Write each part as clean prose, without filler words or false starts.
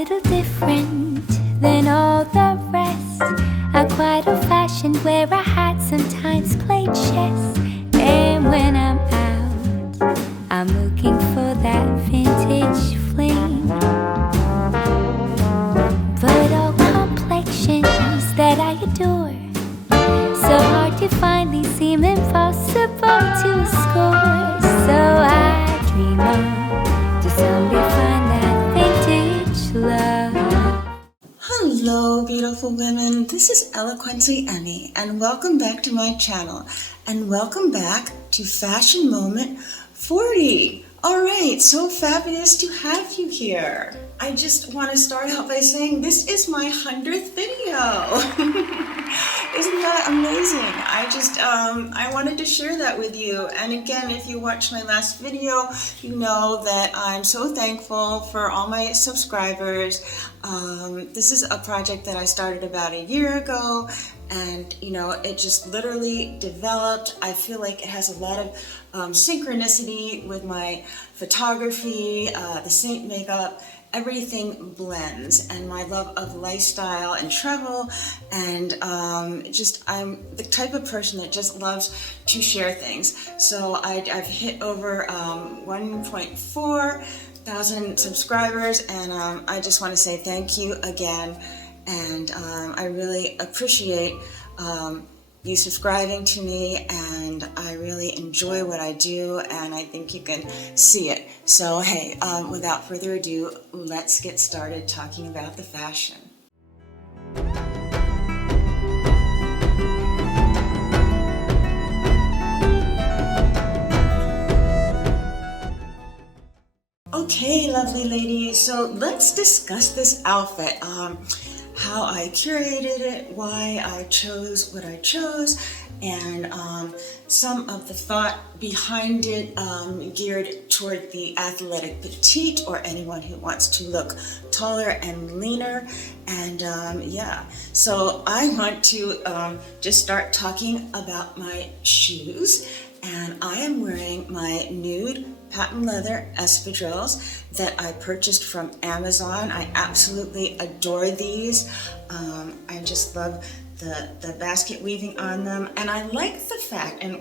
little different than all the rest. I'm quite old-fashioned where I had sometimes played chess. And when I'm out, I'm looking for that vintage fling. But all complexions that I adore, so hard to find, these seem impossible to score. So I dream on to someday find that vintage love. Hello beautiful women, this is Eloquently Emmie and welcome back to my channel and welcome back to Fashion Moment 40. Alright, so fabulous to have you here. I just want to start out by saying this is my 100th video. Isn't that amazing? I wanted to share that with you. And again, if you watched my last video, you know that I'm so thankful for all my subscribers. This is a project that I started about a year ago, and you know, it just literally developed. I feel like it has a lot of synchronicity with my photography, the SEINT Makeup. Everything blends, and my love of lifestyle and travel, and I'm the type of person that just loves to share things. So I've hit over 1.4 thousand subscribers, and I just want to say thank you again, and I really appreciate you subscribing to me, and I really enjoy what I do, and I think you can see it. So hey, without further ado, let's get started talking about the fashion. Okay, lovely ladies, so let's discuss this outfit. How I curated it, why I chose what I chose, and some of the thought behind it geared toward the Athletic Petite, or anyone who wants to look taller and leaner. And yeah, so I want to just start talking about my shoes. And I am wearing my nude patent leather espadrilles that I purchased from Amazon. I absolutely adore these. I just love the basket weaving on them, and I like the fact, and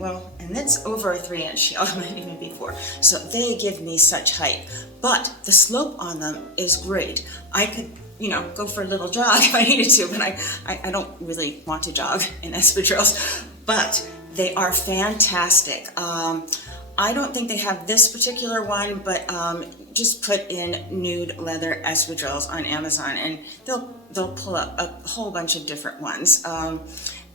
it's over a 3-inch heel, might even be 4, so they give me such height, but the slope on them is great. I could, you know, go for a little jog if I needed to, but I don't really want to jog in espadrilles, but they are fantastic. I don't think they have this particular one, but just put in nude leather espadrilles on Amazon, and they'll pull up a whole bunch of different ones.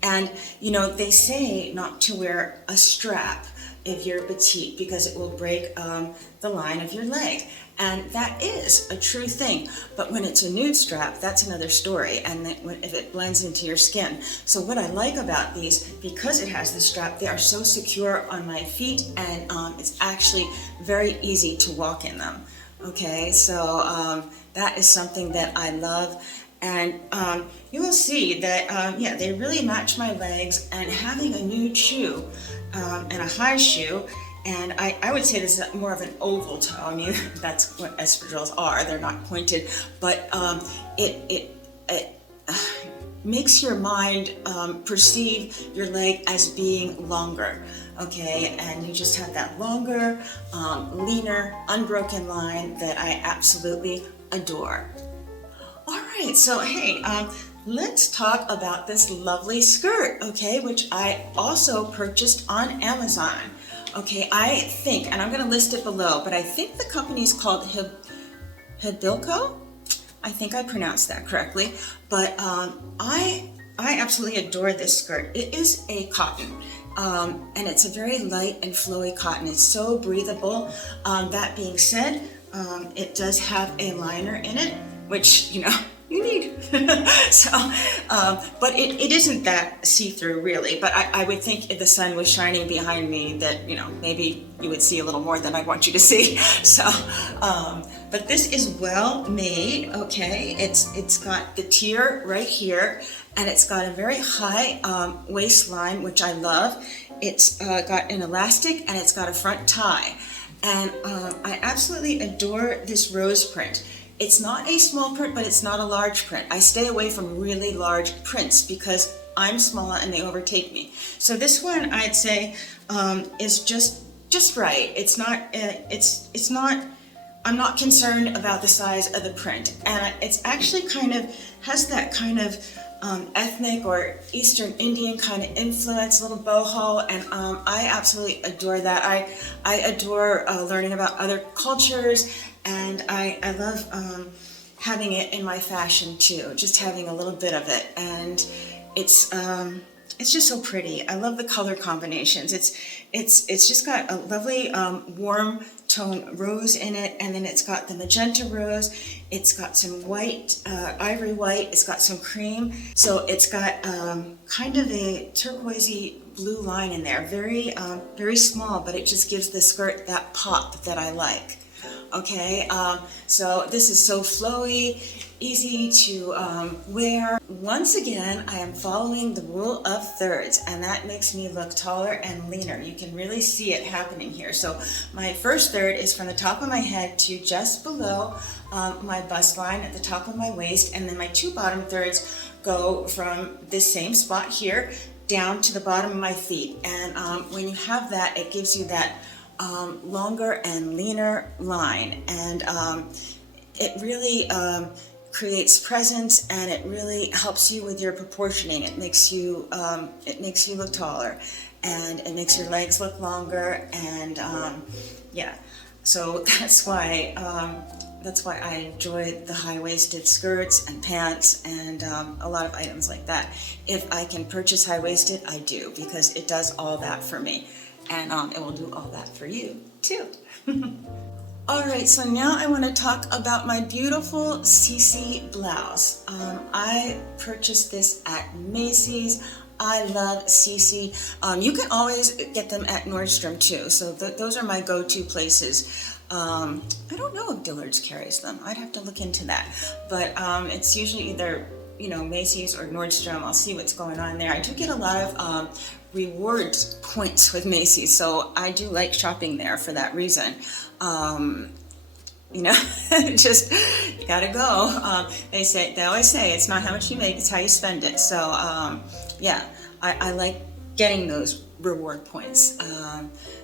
And you know, they say not to wear a strap if you're petite because it will break the line of your leg. And that is a true thing, but when it's a nude strap, that's another story, and if it blends into your skin. So what I like about these, because it has the strap, they are so secure on my feet, and it's actually very easy to walk in them. Okay, so that is something that I love, and you will see that, yeah, they really match my legs, and having a nude shoe and a high shoe. And I would say this is more of an oval toe. I mean, that's what espadrilles are. They're not pointed, but it makes your mind perceive your leg as being longer, okay? And you just have that longer, leaner, unbroken line that I absolutely adore. All right, so hey, let's talk about this lovely skirt, okay, which I also purchased on Amazon. Okay, I think, and I'm going to list it below, but I think the company is called Hibilco. I think I pronounced that correctly, but I absolutely adore this skirt. It is a cotton, and it's a very light and flowy cotton. It's so breathable. That being said, it does have a liner in it, which, you know, you need. So, but it isn't that see-through really, but I would think if the sun was shining behind me that, you know, maybe you would see a little more than I want you to see. So, but this is well made, okay? It's got the tier right here, and it's got a very high waistline, which I love. It's got an elastic, and it's got a front tie. And I absolutely adore this rose print. It's not a small print, but it's not a large print. I stay away from really large prints because I'm small and they overtake me. So this one I'd say is just right. It's not. I'm not concerned about the size of the print, and it's actually kind of has that kind of ethnic or Eastern Indian kind of influence, little boho, and I absolutely adore that. I adore learning about other cultures, and I love having it in my fashion too, just having a little bit of it, and it's just so pretty. I love the color combinations. It's just got a lovely warm tone rose in it, and then it's got the magenta rose, it's got some white, ivory white, it's got some cream, so it's got kind of a turquoisey blue line in there, very small, but it just gives the skirt that pop that I like. Okay, so this is so flowy, easy to wear. Once again, I am following the rule of thirds, and that makes me look taller and leaner. You can really see it happening here. So my first third is from the top of my head to just below my bust line at the top of my waist, and then my two bottom thirds go from this same spot here down to the bottom of my feet. And when you have that, it gives you that longer and leaner line, and it really creates presence, and it really helps you with your proportioning. It makes you look taller, and it makes your legs look longer, and yeah, so that's why I enjoy the high-waisted skirts and pants and a lot of items like that. If I can purchase high-waisted, I do, because it does all that for me. And it will do all that for you too. Alright, so now I want to talk about my beautiful CC blouse. I purchased this at Macy's. I love CC. You can always get them at Nordstrom too, so those are my go-to places. I don't know if Dillard's carries them. I'd have to look into that. But it's usually either Macy's or Nordstrom. I'll see what's going on there. I do get a lot of rewards points with Macy's, so I do like shopping there for that reason. Just you gotta go. They always say it's not how much you make, it's how you spend it. So yeah, I like getting those reward points.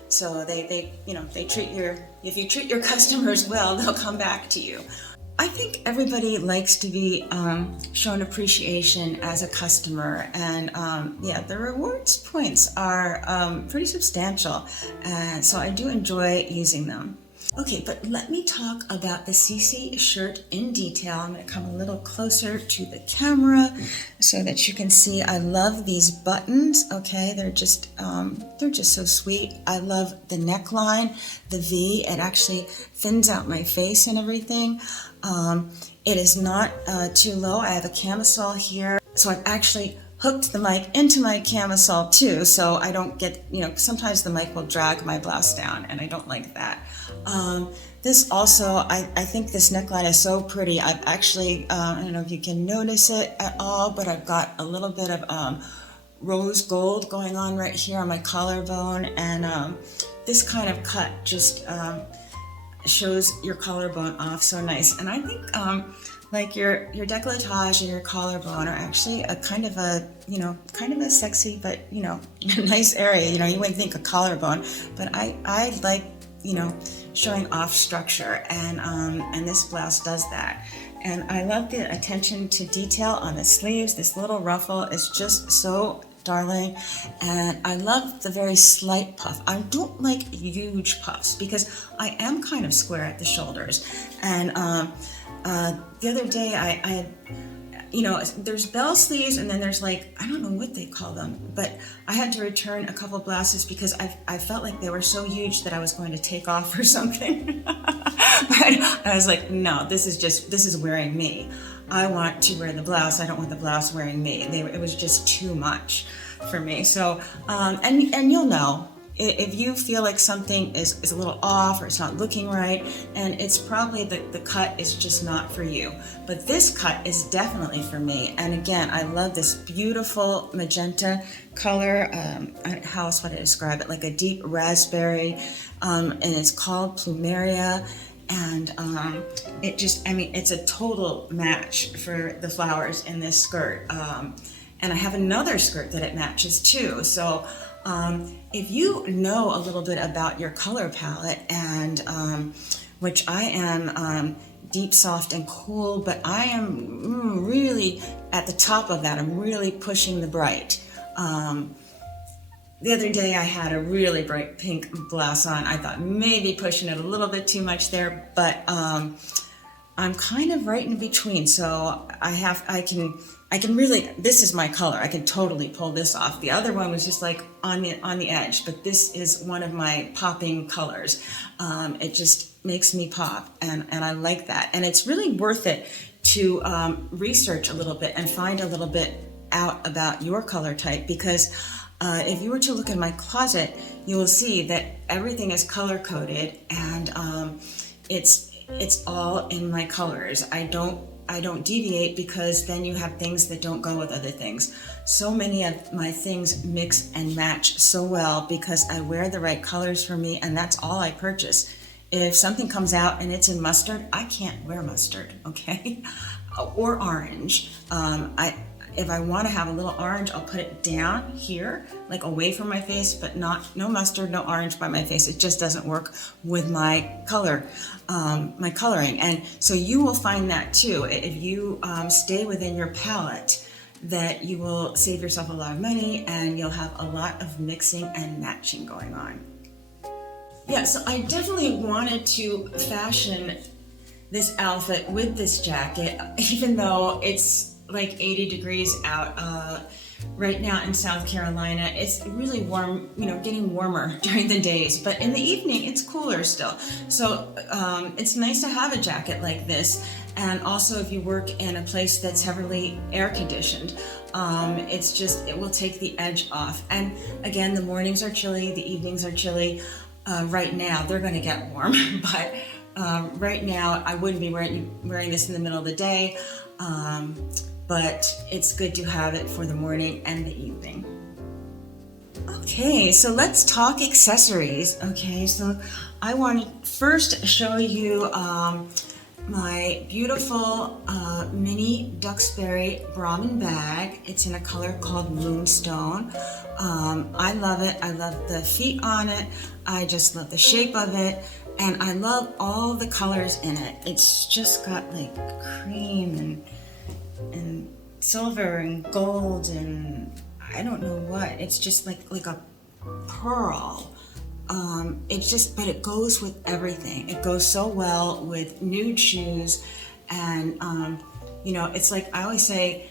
So they if you treat your customers well, they'll come back to you. I think everybody likes to be shown appreciation as a customer, and yeah, the rewards points are pretty substantial, and so I do enjoy using them. Okay, but let me talk about the CC shirt in detail. I'm going to come a little closer to the camera so that you can see. I love these buttons. Okay, they're just so sweet. I love the neckline, the V. It actually thins out my face and everything. It is not too low. I have a camisole here, so I've actually hooked the mic into my camisole too, so I don't get, sometimes the mic will drag my blouse down, and I don't like that. This also, I think this neckline is so pretty. I've actually, I don't know if you can notice it at all, but I've got a little bit of rose gold going on right here on my collarbone, and this kind of cut just shows your collarbone off so nice. And I think like your décolletage and your collarbone are actually a kind of a sexy but nice area. You wouldn't think a collarbone, but I like showing off structure, and this blouse does that. And I love the attention to detail on the sleeves. This little ruffle is just so darling, and I love the very slight puff. I don't like huge puffs because I am kind of square at the shoulders. And the other day I there's bell sleeves, and then there's I don't know what they call them, but I had to return a couple blouses because I felt like they were so huge that I was going to take off or something. But I was like, no, this is wearing me. I want to wear the blouse. I don't want the blouse wearing me. It was just too much for me. So, and you'll know if you feel like something is a little off or it's not looking right, and it's probably the cut is just not for you. But this cut is definitely for me. And again, I love this beautiful magenta color. How else would I describe it? Like a deep raspberry, and it's called Plumeria. And it just, I mean, it's a total match for the flowers in this skirt. And I have another skirt that it matches too. So if you know a little bit about your color palette, and which I am deep, soft, and cool, but I am really at the top of that. I'm really pushing the bright. The other day I had a really bright pink blouse on. I thought maybe pushing it a little bit too much there, but I'm kind of right in between. So I can really, this is my color. I can totally pull this off. The other one was just like on the edge, but this is one of my popping colors. It just makes me pop, and I like that. And it's really worth it to research a little bit and find a little bit out about your color type, because if you were to look in my closet, you will see that everything is color coded, and it's all in my colors. I don't deviate, because then you have things that don't go with other things. So many of my things mix and match so well because I wear the right colors for me, and that's all I purchase. If something comes out and it's in mustard, I can't wear mustard, okay? Or orange. If I want to have a little orange, I'll put it down here, like away from my face, but no mustard, no orange by my face. It just doesn't work with my color, my coloring. And so you will find that too. If you stay within your palette, that you will save yourself a lot of money, and you'll have a lot of mixing and matching going on. Yeah, so I definitely wanted to fashion this outfit with this jacket, even though it's like 80 degrees out right now in South Carolina. It's really warm, getting warmer during the days, but in the evening it's cooler still. So it's nice to have a jacket like this. And also, if you work in a place that's heavily air conditioned, it will take the edge off. And again, the mornings are chilly, the evenings are chilly. Right now they're going to get warm, but right now I wouldn't be wearing this in the middle of the day. But it's good to have it for the morning and the evening. Okay, so let's talk accessories. Okay, so I want to first show you my beautiful mini Duxbury Brahmin bag. It's in a color called Moonstone. I love it. I love the feet on it. I just love the shape of it. And I love all the colors in it. It's just got like cream and silver and gold and I don't know what. It's just like a pearl. But it goes with everything. It goes so well with nude shoes, and it's like I always say,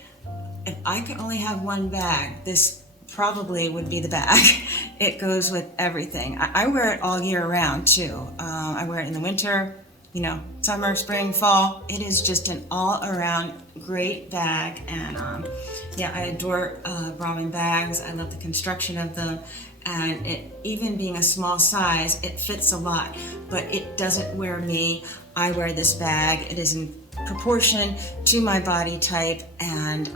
if I could only have one bag, this probably would be the bag. It goes with everything. I wear it all year round too. I wear it in the winter, summer, spring, fall. It is just an all-around great bag, and I adore Brahmin bags. I love the construction of them, and even being a small size, it fits a lot, but it doesn't wear me. I wear this bag. It is in proportion to my body type, and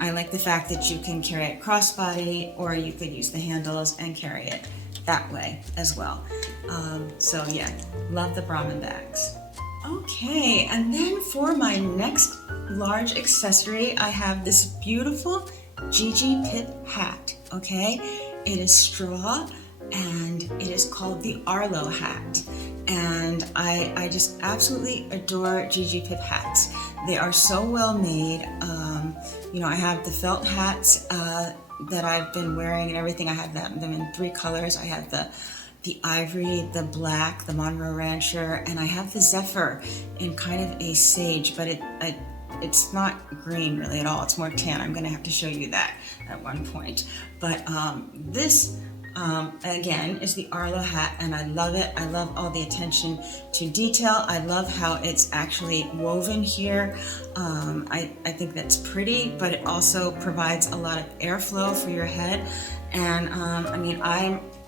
I like the fact that you can carry it crossbody, or you could use the handles and carry it that way as well. Love the Brahmin bags. Okay, and then for my next large accessory, I have this beautiful Gigi Pip hat, okay? It is straw, and it is called the Arlo hat. And I just absolutely adore Gigi Pip hats. They are so well made. I have the felt hats that I've been wearing and everything. I have them in 3 colors. I have the ivory, the black, the Monroe Rancher, and I have the Zephyr in kind of a sage, but it's not green really at all. It's more tan. I'm going to have to show you that at one point. But this, again, is the Arlo hat, and I love it. I love all the attention to detail. I love how it's actually woven here. I think that's pretty, but it also provides a lot of airflow for your head. And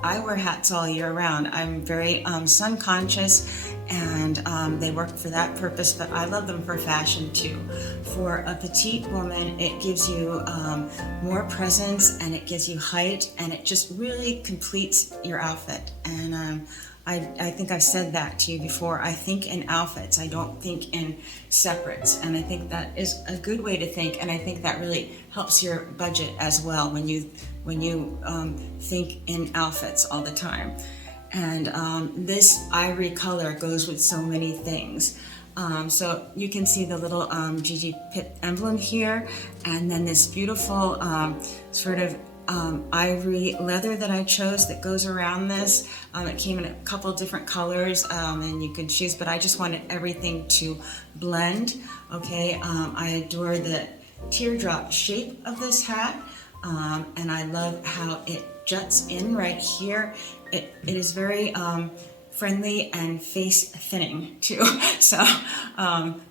I wear hats all year round. I'm very sun conscious, and they work for that purpose, but I love them for fashion too. For a petite woman, it gives you more presence, and it gives you height, and it just really completes your outfit. And I think I've said that to you before. I think in outfits. I don't think in separates. And I think that is a good way to think. And I think that really helps your budget as well when you think in outfits all the time. And this ivory color goes with so many things. So you can see the little Gigi Pip emblem here, and then this beautiful sort of ivory leather that I chose that goes around this. It came in a couple different colors, and you could choose, but I just wanted everything to blend. Okay, I adore the teardrop shape of this hat, and I love how it juts in right here. It is very friendly and face thinning too. So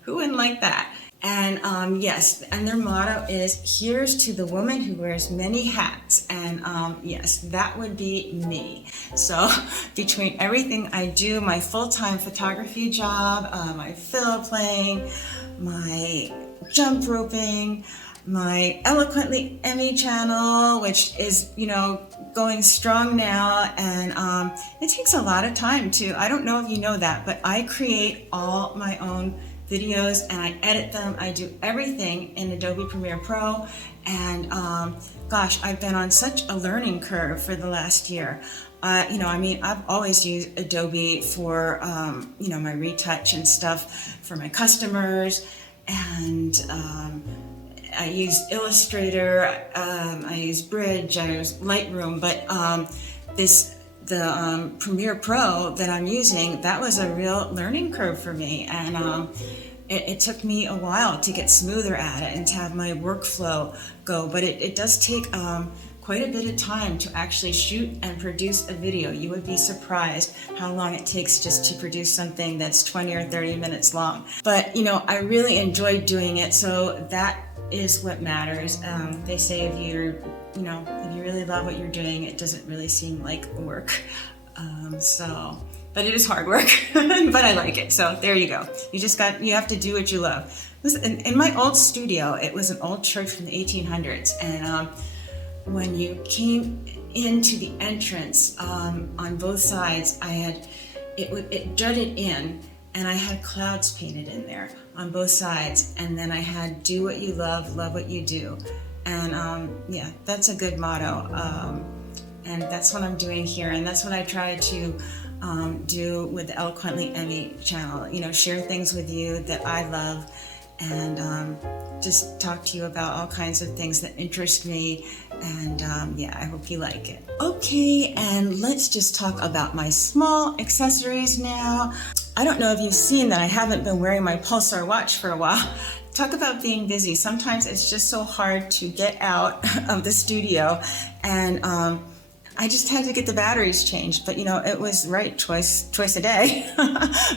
who wouldn't like that? And yes, and their motto is, here's to the woman who wears many hats. And yes, that would be me. So between everything I do, my full-time photography job, my fiddle playing, my jump roping, my Eloquently Emmie channel, which is, you know, going strong now, and it takes a lot of time too. I don't know if you know that, but I create all my own videos and I edit them. I do everything in Adobe Premiere Pro, and gosh, I've been on such a learning curve for the last year. You know, I mean, I've always used Adobe for, you know, my retouch and stuff for my customers, and I use Illustrator, I use Bridge, I use Lightroom, but the Premiere Pro that I'm using, that was a real learning curve for me, and it took me a while to get smoother at it and to have my workflow go, but it does take quite a bit of time to actually shoot and produce a video. You would be surprised how long it takes just to produce something that's 20 or 30 minutes long. But, you know, I really enjoyed doing it, so that is what matters. They say if you really love what you're doing, it doesn't really seem like work. But it is hard work, but I like it. So there you go. You have to do what you love. Listen, in my old studio, it was an old church from the 1800s, and when you came into the entrance, on both sides, it jutted in, and I had clouds painted in there on both sides, and then I had do what you love what you do. And yeah, that's a good motto, and that's what I'm doing here, and that's what I try to do with the Eloquently Emmie channel. You know, share things with you that I love, and just talk to you about all kinds of things that interest me, and yeah, I hope you like it. Okay, and let's just talk about my small accessories now. I don't know if you've seen that I haven't been wearing my Pulsar watch for a while. Talk about being busy. Sometimes it's just so hard to get out of the studio, and I just had to get the batteries changed, but you know, it was right, twice a day.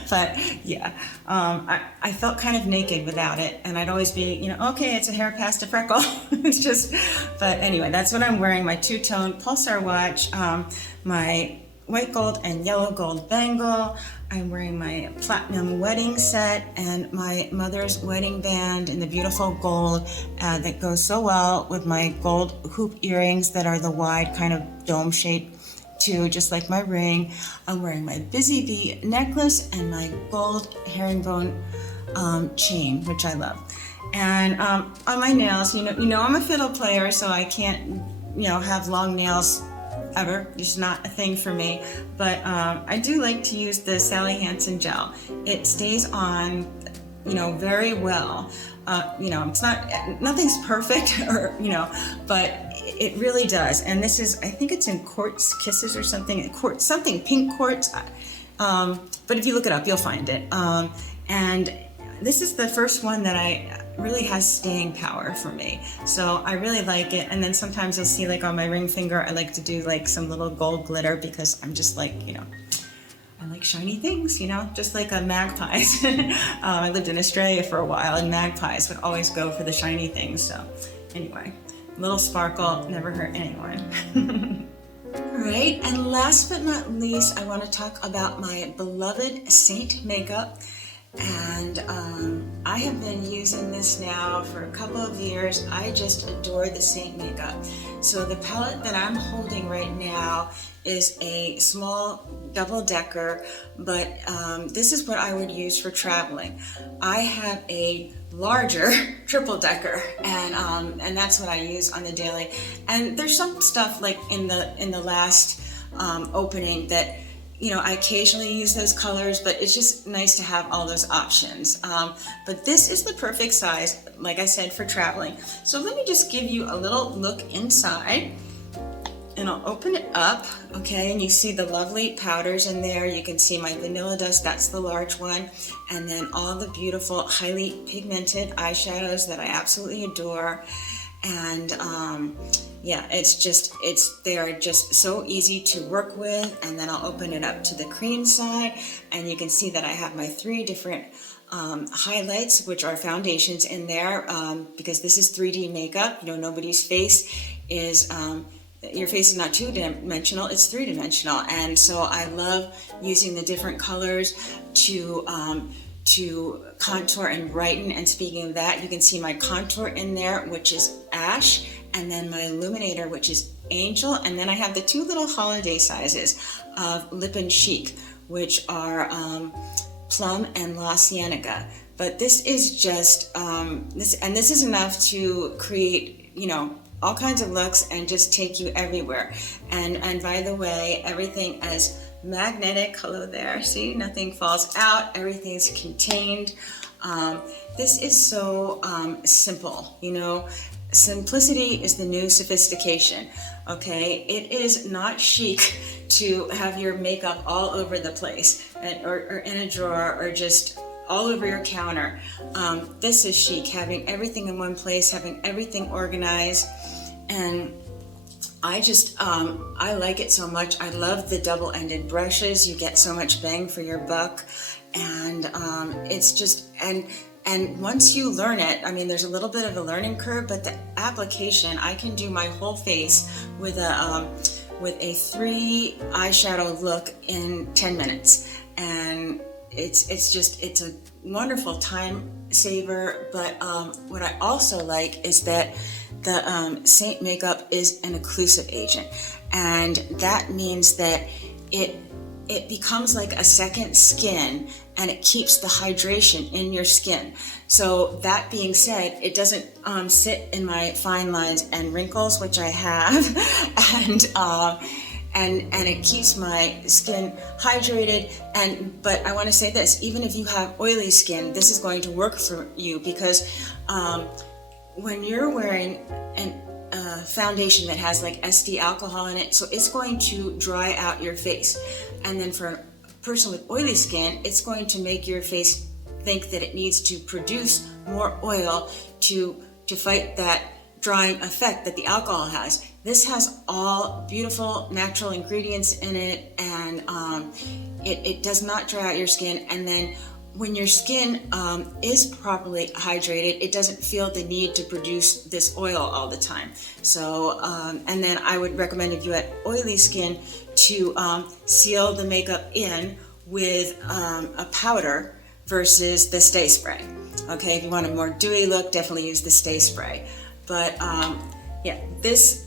But yeah, I felt kind of naked without it, and I'd always be, you know, okay, it's a hair past a freckle. It's just, but anyway, that's what I'm wearing, my two-tone Pulsar watch, my white gold and yellow gold bangle. I'm wearing my platinum wedding set and my mother's wedding band in the beautiful gold that goes so well with my gold hoop earrings that are the wide kind of dome shape too, just like my ring. I'm wearing my Busy Bee necklace and my gold herringbone chain, which I love. And on my nails, you know, I'm a fiddle player, so I can't, you know, have long nails ever. It's not a thing for me, but I do like to use the Sally Hansen gel. It stays on, you know, very well. You know, nothing's perfect, or you know, but it really does. And this is, I think it's in Quartz Kisses or something, something pink quartz. But if you look it up, you'll find it. And this is the first one that really has staying power for me. So I really like it. And then sometimes you'll see, like on my ring finger, I like to do like some little gold glitter because I'm just like, you know, I like shiny things, you know, just like magpies. I lived in Australia for a while, and magpies would always go for the shiny things. So anyway, little sparkle never hurt anyone. All right, and last but not least, I want to talk about my beloved SEINT Makeup. And I have been using this now for a couple of years. I just adore the SEINT Makeup. So the palette that I'm holding right now is a small double-decker, but this is what I would use for traveling. I have a larger triple-decker, and that's what I use on the daily. And there's some stuff like in the last opening that, you know, I occasionally use those colors, but it's just nice to have all those options. But this is the perfect size, like I said, for traveling. So let me just give you a little look inside, and I'll open it up, okay? And you see the lovely powders in there. You can see my vanilla dust, that's the large one. And then all the beautiful, highly pigmented eyeshadows that I absolutely adore. And yeah, they are just so easy to work with. And then I'll open it up to the cream side, and you can see that I have my 3 different highlights, which are foundations in there, because this is 3D makeup. You know, nobody's face is, your face is not 2-dimensional, it's 3-dimensional. And so I love using the different colors to contour and brighten. And speaking of that, you can see my contour in there, which is Ash, and then my illuminator, which is Angel. And then I have the 2 little holiday sizes of Lip and Chic, which are Plum and La Cienega. But this is just, this is enough to create, you know, all kinds of looks and just take you everywhere. And by the way, everything is magnetic. Hello there. See, nothing falls out. Everything's contained. This is so simple, you know. Simplicity is the new sophistication, okay? It is not chic to have your makeup all over the place, or in a drawer, or just all over your counter. This is chic, having everything in one place, having everything organized. And I just, I like it so much. I love the double-ended brushes. You get so much bang for your buck. And it's just, and once you learn it, I mean, there's a little bit of a learning curve, but the application, I can do my whole face with a 3 eyeshadow look in 10 minutes. And it's a wonderful time saver. But what I also like is that the SEINT Makeup is an occlusive agent, and that means that it becomes like a second skin, and it keeps the hydration in your skin. So that being said, it doesn't sit in my fine lines and wrinkles, which I have, and it keeps my skin hydrated. But I want to say this: even if you have oily skin, this is going to work for you, because when you're wearing a foundation that has like SD alcohol in it, so it's going to dry out your face. And then for a person with oily skin, it's going to make your face think that it needs to produce more oil to fight that drying effect that the alcohol has. This has all beautiful natural ingredients in it, and it does not dry out your skin. And then when your skin is properly hydrated, it doesn't feel the need to produce this oil all the time. So, and then I would recommend, if you have oily skin, to seal the makeup in with a powder versus the Stay Spray. Okay, if you want a more dewy look, definitely use the Stay Spray. But yeah, this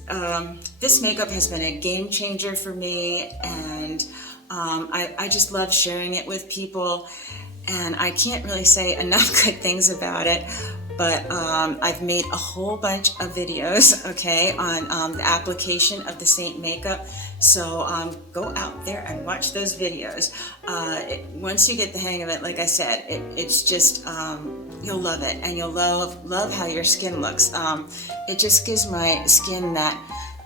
makeup has been a game changer for me, and I just love sharing it with people. And I can't really say enough good things about it, but I've made a whole bunch of videos, okay, on the application of the SEINT Makeup. So go out there and watch those videos. Once you get the hang of it, like I said, it's just, you'll love it, and you'll love how your skin looks. It just gives my skin that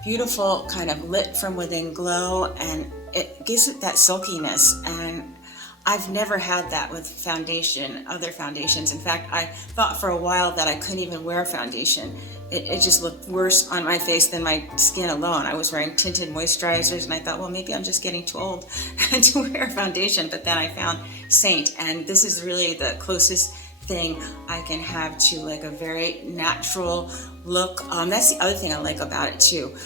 beautiful kind of lit from within glow, and it gives it that silkiness. And I've never had that with other foundations. In fact, I thought for a while that I couldn't even wear foundation. It just looked worse on my face than my skin alone. I was wearing tinted moisturizers, and I thought, well, maybe I'm just getting too old to wear foundation. But then I found SEINT, and this is really the closest thing I can have to like a very natural look. That's the other thing I like about it too.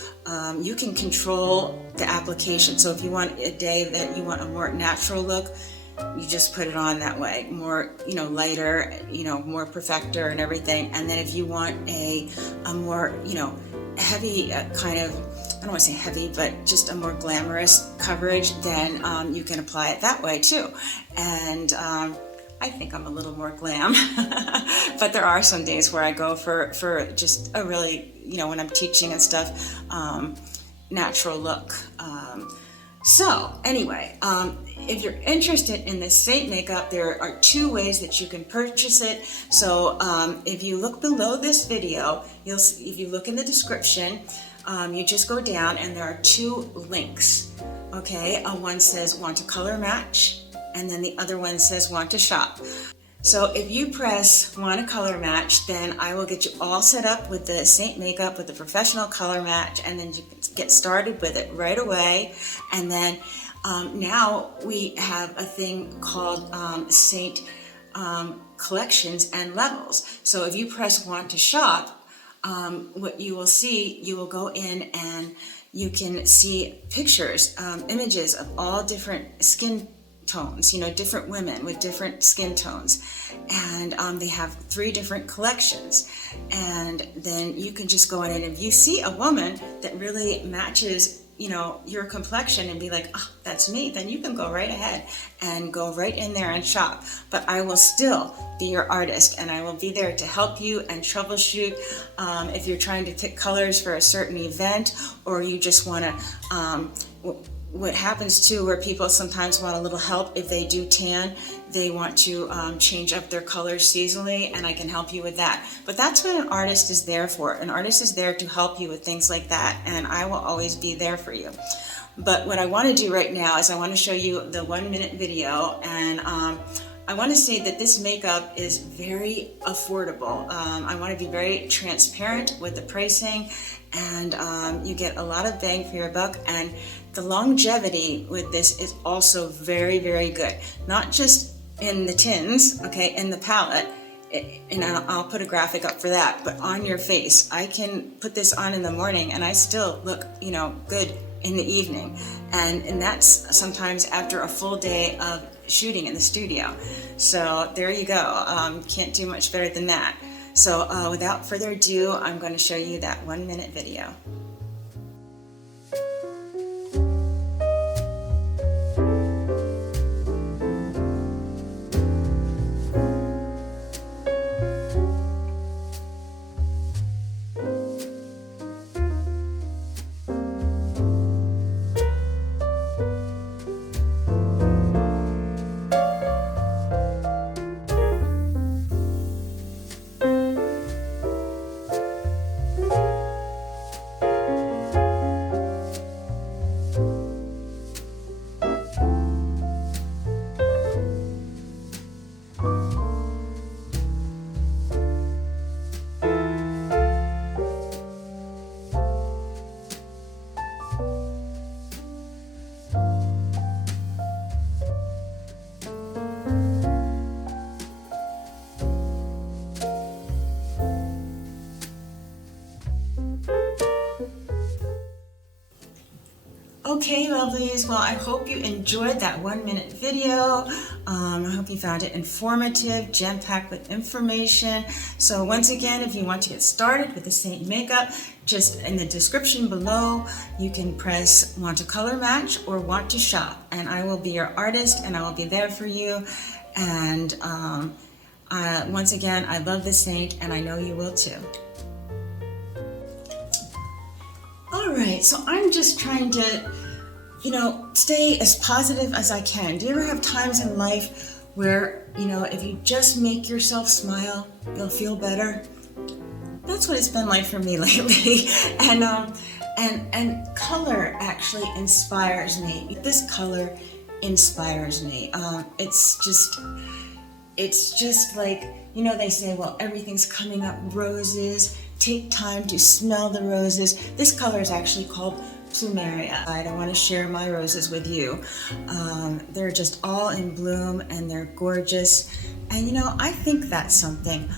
You can control the application. So if you want a day that you want a more natural look, you just put it on that way, more, lighter, more perfector and everything. And then if you want a more, heavy kind of, I don't want to say heavy, but just a more glamorous coverage, then you can apply it that way too. And I think I'm a little more glam, but there are some days where I go for just a really, when I'm teaching and stuff, natural look. So anyway, if you're interested in this SEINT makeup, there are 2 ways that you can purchase it. So if you look below this video, you'll see, if you look in the description, you just go down and there are 2 links. Okay, one says want to color match, and then the other one says want to shop. So if you press want to color match, then I will get you all set up with the SEINT makeup with the professional color match, and then you can get started with it right away. And then now we have a thing called SEINT Collections and Levels. So if you press want to shop, what you will see, you will go in and you can see pictures, images of all different skin tones, different women with different skin tones, and they have 3 different collections. And then you can just go in, and if you see a woman that really matches your complexion and be like, oh, that's me, then you can go right ahead and go right in there and shop. But I will still be your artist, and I will be there to help you and troubleshoot if you're trying to pick colors for a certain event, or you just want to what happens too, where people sometimes want a little help if they do tan, they want to change up their colors seasonally, and I can help you with that. But that's what an artist is there for. An artist is there to help you with things like that, and I will always be there for you. But what I want to do right now is I want to show you the 1-minute video, and I want to say that this makeup is very affordable. I want to be very transparent with the pricing, and you get a lot of bang for your buck, and the longevity with this is also very, very good. Not just in the tins, okay, in the palette, and I'll put a graphic up for that, but on your face. I can put this on in the morning and I still look, good in the evening. And that's sometimes after a full day of shooting in the studio. So there you go. Can't do much better than that. So without further ado, I'm going to show you that 1-minute video. Okay, lovelies, well, I hope you enjoyed that 1-minute video. I hope you found it informative, jam-packed with information. So once again, if you want to get started with the SEINT makeup, just in the description below, you can press want to color match or want to shop, and I will be your artist and I will be there for you. And once again, I love the SEINT, and I know you will too. All right, so I'm just trying to, stay as positive as I can. Do you ever have times in life where, if you just make yourself smile, you'll feel better? That's what it's been like for me lately. And color actually inspires me. This color inspires me. It's just like, they say, well, everything's coming up roses. Take time to smell the roses. This color is actually called Plumeria. I want to share my roses with you. They're just all in bloom and they're gorgeous. And I think that's something.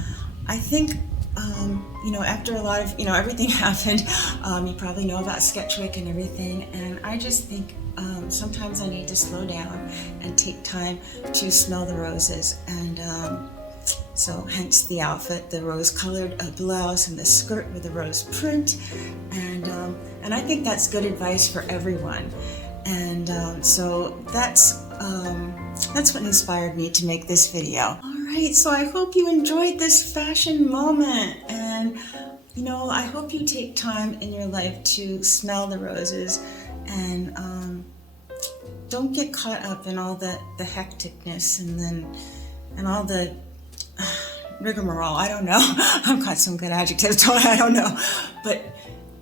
I think, after a lot of, everything happened, you probably know about Sketchwick and everything. And I just think sometimes I need to slow down and take time to smell the roses. And so hence the outfit, the rose-colored blouse and the skirt with the rose print. And I think that's good advice for everyone. And so that's what inspired me to make this video. All right, so I hope you enjoyed this fashion moment. And you know, I hope you take time in your life to smell the roses and don't get caught up in all the hecticness and all the rigmarole. I don't know. I've got some good adjectives. I don't know. But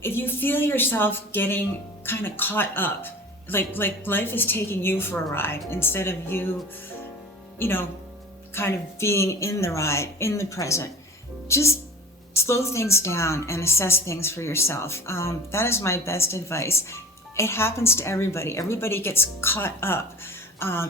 if you feel yourself getting kind of caught up, like life is taking you for a ride instead of you know, kind of being in the ride, in the present, just slow things down and assess things for yourself. That is my best advice. It happens to everybody. Everybody gets caught up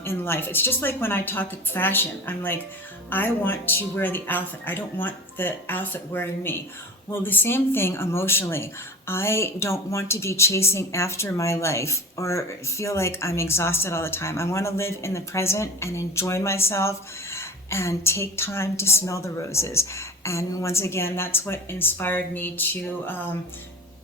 in life. It's just like when I talk fashion. I'm like, I want to wear the outfit. I don't want the outfit wearing me. Well, the same thing emotionally. I don't want to be chasing after my life or feel like I'm exhausted all the time. I want to live in the present and enjoy myself and take time to smell the roses. And once again, that's what inspired me to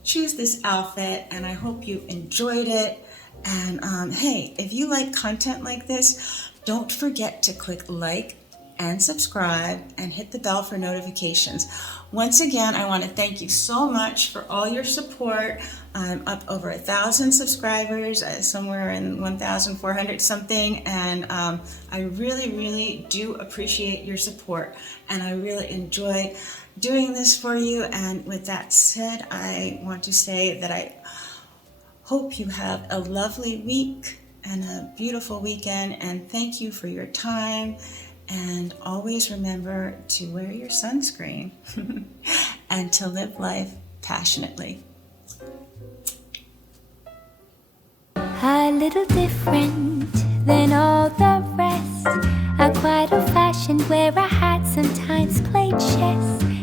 choose this outfit, and I hope you enjoyed it. And hey, if you like content like this, don't forget to click like and subscribe and hit the bell for notifications. Once again, I want to thank you so much for all your support. I'm up over 1,000 subscribers, somewhere in 1,400 something, and I really do appreciate your support, and I really enjoy doing this for you. And with that said, I want to say that I hope you have a lovely week and a beautiful weekend, and thank you for your time. And always remember to wear your sunscreen and to live life passionately. A little different than all the rest. I'm quite old-fashioned, wear a hat, sometimes play chess.